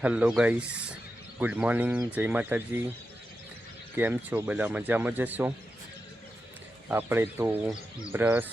Hello guys, good morning, જય માતાજી. કેમ છો? બધા મજામાં જશો? આપણે તો બ્રશ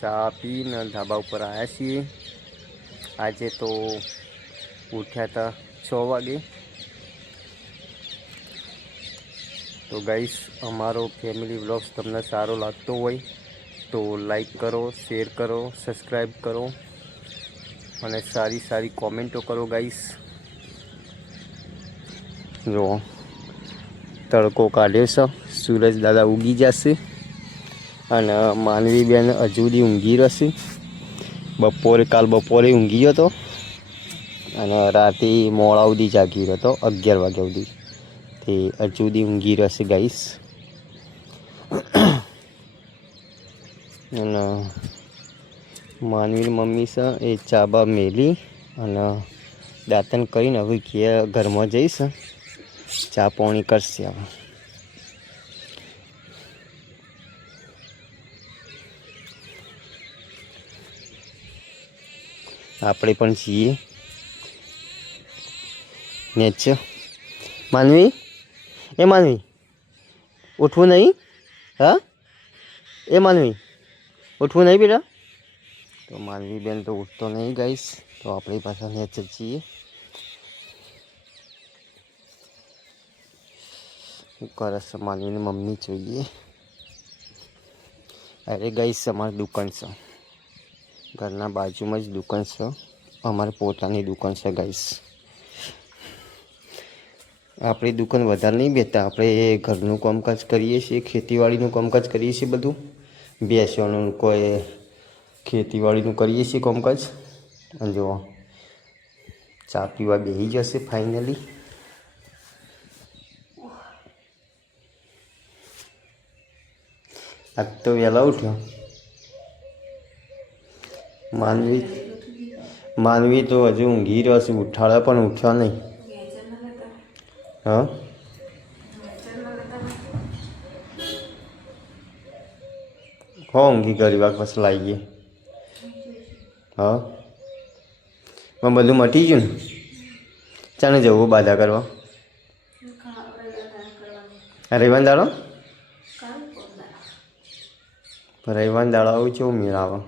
ચા પીને ધાબા ઉપર આવ્યા છીએ. આજે તો ઉઠ્યા હતા 6 વાગે. તો ગાઈસ, અમારો ફેમિલી વ્લોગ્સ તમને સારો લાગતો હોય તો લાઈક કરો, શેર કરો, સબસ્ક્રાઈબ કરો અને સારી સારી કોમેન્ટો કરો ગાઈસ. જો તડકો કાઢ્યો છે, સૂરજ દાદા ઉગી જશે અને માનવી બેન હજુ સુધી ઊંઘી રહેશે. કાલ બપોરે ઊંઘી ગયો હતો અને રાતે મોડા સુધી જાગી રહ્યો હતો, 11 વાગ્યા સુધી. તે હજુ સુધી ઊંઘી રહેશે ગાઈસ. અને માનવીની મમ્મી છે એ ચાબા મેલી અને દાંતન કરીને હવે ઘરમાં જઈશ, ચા પાણી કરશે. હવે આપણે પણ છીએ નેચર. માનવી, એ માનવી, ઉઠવું નહીં? હા, એ માનવી, ઉઠવું નહીં બેટા? તો માનવી બેન તો ઉઠતો નહીં ગાઈશ. તો આપણી પાછા નેચર છીએ. કરે છે માનવીની મમ્મી જોઈએ. અરે ગાઈસ, અમારી દુકાન છે, ઘરના બાજુમાં જ દુકાન છે. અમારે પોતાની દુકાન છે ગાઈસ. આપણી દુકાન વધારે નહીં બેતા, આપણે ઘરનું કામકાજ કરીએ છીએ, ખેતીવાડીનું કામકાજ કરીએ છીએ. બધું બેસવાનું કોઈ ખેતીવાડીનું કરીએ છીએ કામકાજ. અને જો ચા પીવા બેસી જશે ફાઇનલી. આજ તો વહેલા ઉઠ્યો માનવી તો હજુ ઊંઘી રહ્યો છે. ઉઠાડે પણ ઉઠ્યો નહીં. હા, ઊંઘી ઘરી વાર પછી લાવીએ. હા, પણ બધું મટી ગયું ને? ચાને જવું બાધા કરવા? રવિવાર દાડો? રવિવાર દાડો આવું કેવું મેળ આવે?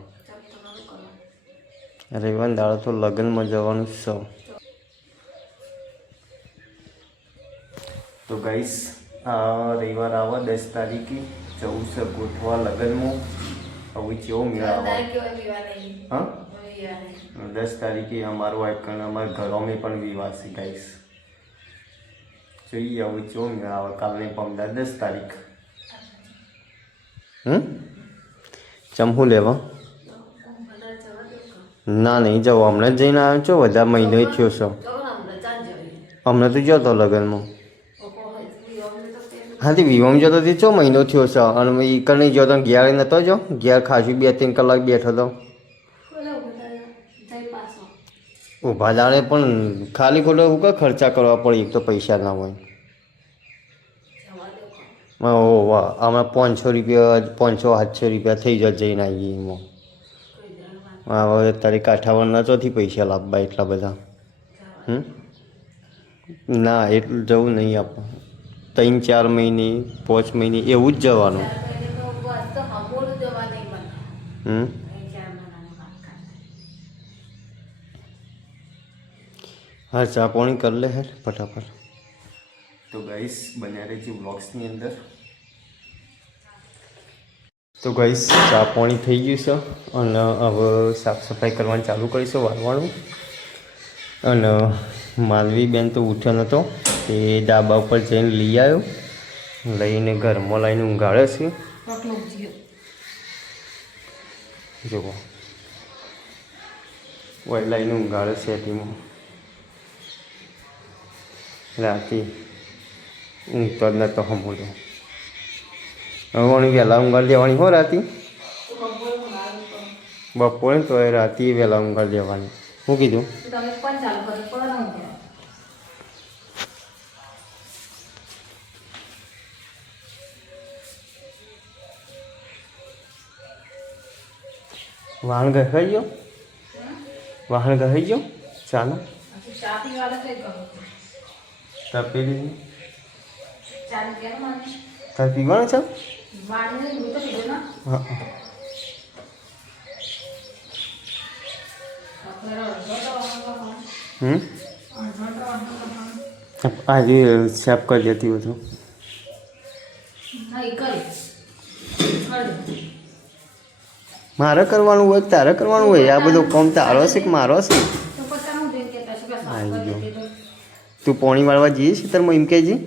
રવિવાર દાડો તો લગ્નમાં જવાનું છે. તો ગાઈસ, આ રવિવાર આવે 10 તારીખે જવું છે ગોઠવા લગ્નમાં. હવે કેવો મેળ આવે? હા, 10 તારીખે અમારું આઈકન અમારા ઘરોમાં પણ વિવાહ છે ગાઈસ. જોઈએ હવે કેવો મેળ આવે. કાલની પમદાર 10 તારીખ. ચમહું લેવા? ના, નહીં જવું. હમણાં જ જઈને આવ્યો છો. વધારે મહિનો થયો છે. હમણાં તો ગયો તો લગ્નમાં. હા, તે વિવામ જતો તે ચો મહિનો થયો છે. અને એ નહીં ગયો તો ઘેર નહોતો જો. ઘેર ખાસું 2-3 કલાક બેઠો હતો. ઊભા દાડે પણ ખાલી ખોટો એવું કઈ ખર્ચા કરવા પડે? એક તો પૈસા ના હોય. વાહ, આમાં 500 રૂપિયા, 500-700 રૂપિયા થઈ જાય જઈને આવીએ એમાં. હવે તારી કાઠાવરના ચોથી પૈસા લાવવા એટલા બધા? ના, એટલું જવું નહીં. આપણે 3-4 મહિને, 5 મહિને એવું જ જવાનું. હા, ચા પાણી કરી લે હેર ફટાફટ. તો ગાઈસ, બન્યા રહેજો વ્લોગ્સની અંદર. તો ગાઈસ, ચા પાણી થઈ ગયું છે અને હવે સાફ સફાઈ કરવાનું ચાલુ કરીશું, વાળવાનું. અને માનવી બેન તો ઉઠ્યો નહોતો, એ ડાબા ઉપર જઈને લઈ આવ્યો. લઈને ઘરમાં લાવીને ઊંઘાડે છે. જુઓ, વહી લાવીને ઊંઘાડે છે. એટીમાં રાતે ઊંઘતો જ નહોતો હમણાં. હવે વહેલા ઊંઘાડી દેવાની હો રાતે. બપોરે તો એ રાતે વહેલા ઊંઘાડી દેવાની. શું કીધું? વાહન ગઈ ગયો? વાહન ગઈ ગયો? ચાલો. તપેલી તાર પીવાનું છે? હા આજે સાફ કરી લેતી બધું. મારે કરવાનું હોય તારે કરવાનું હોય? આ બધું કામ તારો છે કે મારો છે? આવી ગયો. તું પોણી વાળવા જઈએ ખેતરમાં એમ કહેજી.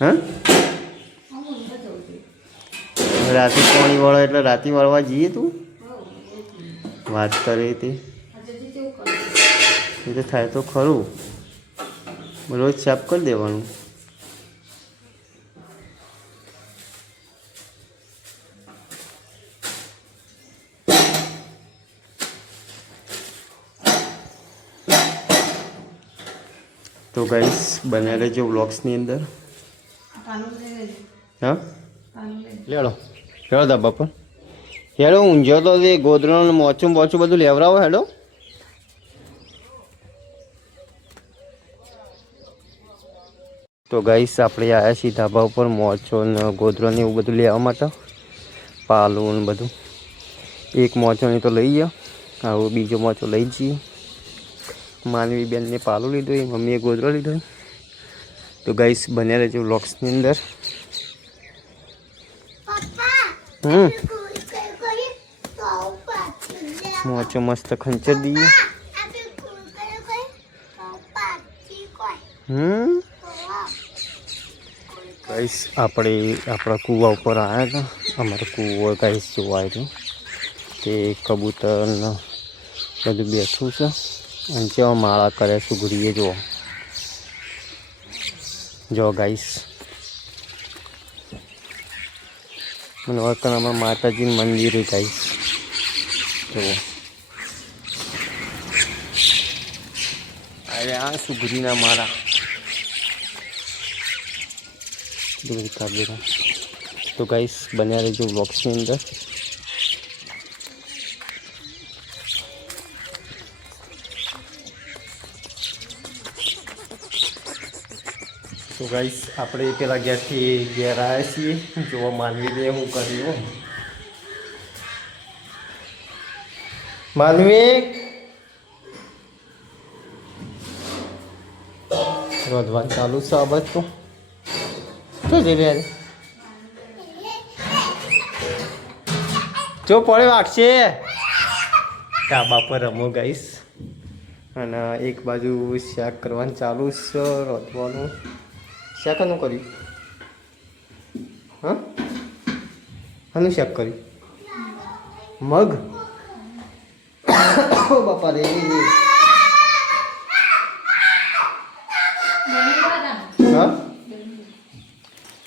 હા રાતે પોણી વાળો એટલે રાતે વાળવા જઈએ. તું વાત કરે તે એ તો થાય તો ખરું. રોજ સાફ કરી દેવાનું. તો ગાઈસ બને રહેજો વ્લોગ્સની અંદર. હા લેડો હેડો દા બાપા હેડો. ઊંઝો તો એ ગોદડો મોચું બોચું બધું લેવડાવો. હેડો તો ગાઈસ આપણે આવ્યા છીએ ધાબા ઉપર મોચો ને ગોદડો ને એવું બધું લેવા માટે. પાલું ને બધું. એક મોચોની તો લઈ ગયો. આવું બીજો મોચો લઈ જઈએ. માનવી બેનને પાલું લીધું, એ મમ્મીએ ગોદડો લીધો. તો ગાઈસ બન્યા રહેજો વ્લોગ્સની અંદર. મોચો મસ્ત ખંચર દઈએ. ગાઈસ આપણે આપણા કૂવા ઉપર આવ્યા હતા. અમારો કૂવો ગાઈસ જોવા આવ્યો તે કબૂતર બધું બેઠું છે. અને કેવા માળા કરે સુગડીએ જુઓ. જો ગાઈસ મને વખત અમારા માતાજીનું મંદિર ગાઈસ જુઓ. અરે આ સુગડીના માળા તો ગાઈસ બન્યા રહેજો વ્લોગ્સની અંદર. તો ગાઈસ આપણે પેલા ઘેરથી ઘેર આવ્યા છીએ. જોવા માનવી દે હું કર્યું. માનવી રોધવાનું ચાલુ છે. આ બસ તું શું જઈ રહ્યા? જો પડે વાગશે. ધાબા પર રમો ગાઈસ. અને એક બાજુ શાક કરવાનું ચાલુ છે. રોધવાનું શાક આનું કર્યું? હા આનું શાક કર્યું? મગ. બાપા રે હા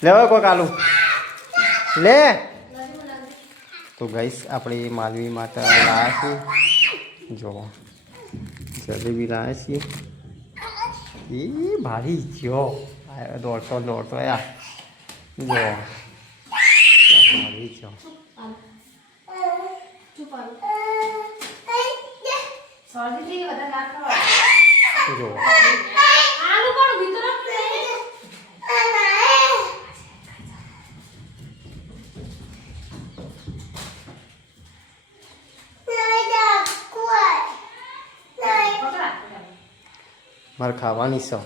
લેવા કોક આલુ લે. તો ગાઈસ આપણે માનવી માતા લાવ્યા છીએ. જો જલેબી લાવ્યા છીએ. એ ભારી જો દોડતો દોડતો યા જો ભારી જો. જો મારે ખાવાની છે.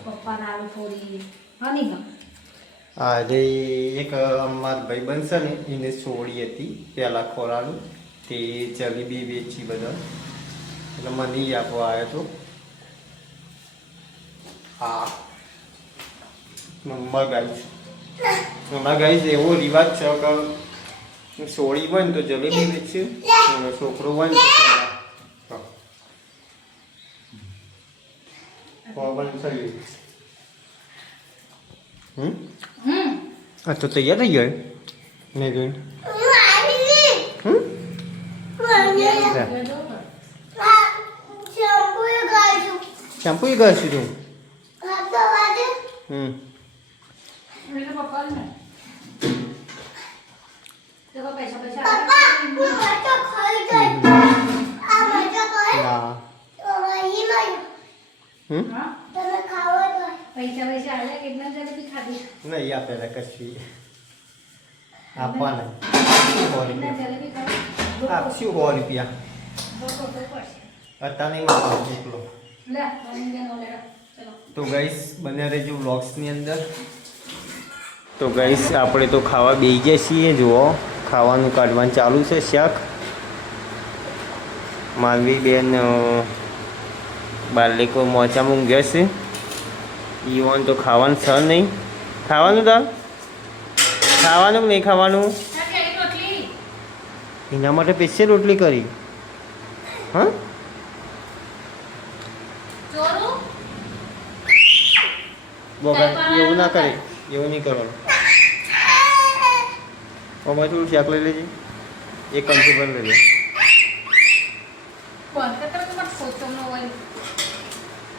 આજે એક અમારા ભાઈબંધ છે ને એને છોડી હતી પહેલાં ખોરાનું તે જલેબી વેચી બધા એટલે મને આપવા આવ્યો હતો. હા મમ્મા ગાઈશ એવો રિવાજ છે કે સોળી હોય ને તો જલેબી વેચશે અને છોકરો હોય ને તો તો તૈયાર થઈ ગયો નહીં ગઈ. શેમ્પુ એ ગયો છું તું. હા તમે ખાવો તો પૈસા આલે કેટલા જલેબી ખાધી નહીં આપેલા કશી આપવાના જલેબી ખાધી આપશું 100 રૂપિયા અત્યારે નહીં મારવાનો એકલો લે બની ગયા લે ચલો તો ગાઈસ બન્યા રહેજો વ્લોગ્સની અંદર તો ગાઈસ આપણે તો ખાવા બેસી ગયા છીએ જુઓ ખાવાનું કાઢવાનું ચાલુ છે શાક માનવી બેન બારલેકો મોચામાં ઊંઘ્યા છે ઈવન તો ખાવાનું છે નહીં ખાવાનું દાલ ખાવાનું નહીં ખાવાનું એના માટે સ્પેશિયલ રોટલી કરી હા બગા એવું ના કરે એવું નહીં કરવાનું અમારે થોડું શાક લઈ લેજે એક કંચી પર લઈ લે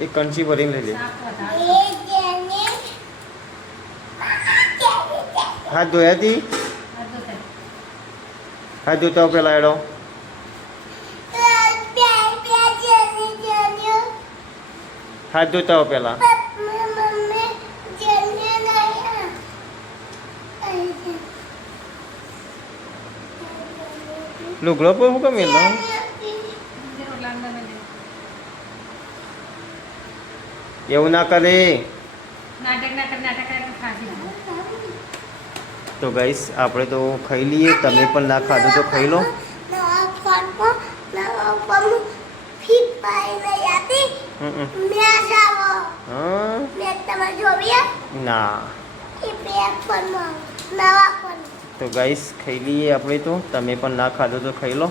એક કંચી ભરીને લઈ લે હાથ ધોયા હતી હાથ ધોતા પેલા એડો હાથ ધોતા હો પેલા લુગડો પર હું કેમ મેલો એવું ના કરે તો ગાઈસ આપણે તો ખાઈ લઈએ તમે પણ ના ખાધું તો ખાઈ લો ના તો ગાઈસ ખાઈ લઈએ આપણે તો તમે પણ ના ખાધું તો ખાઈ લો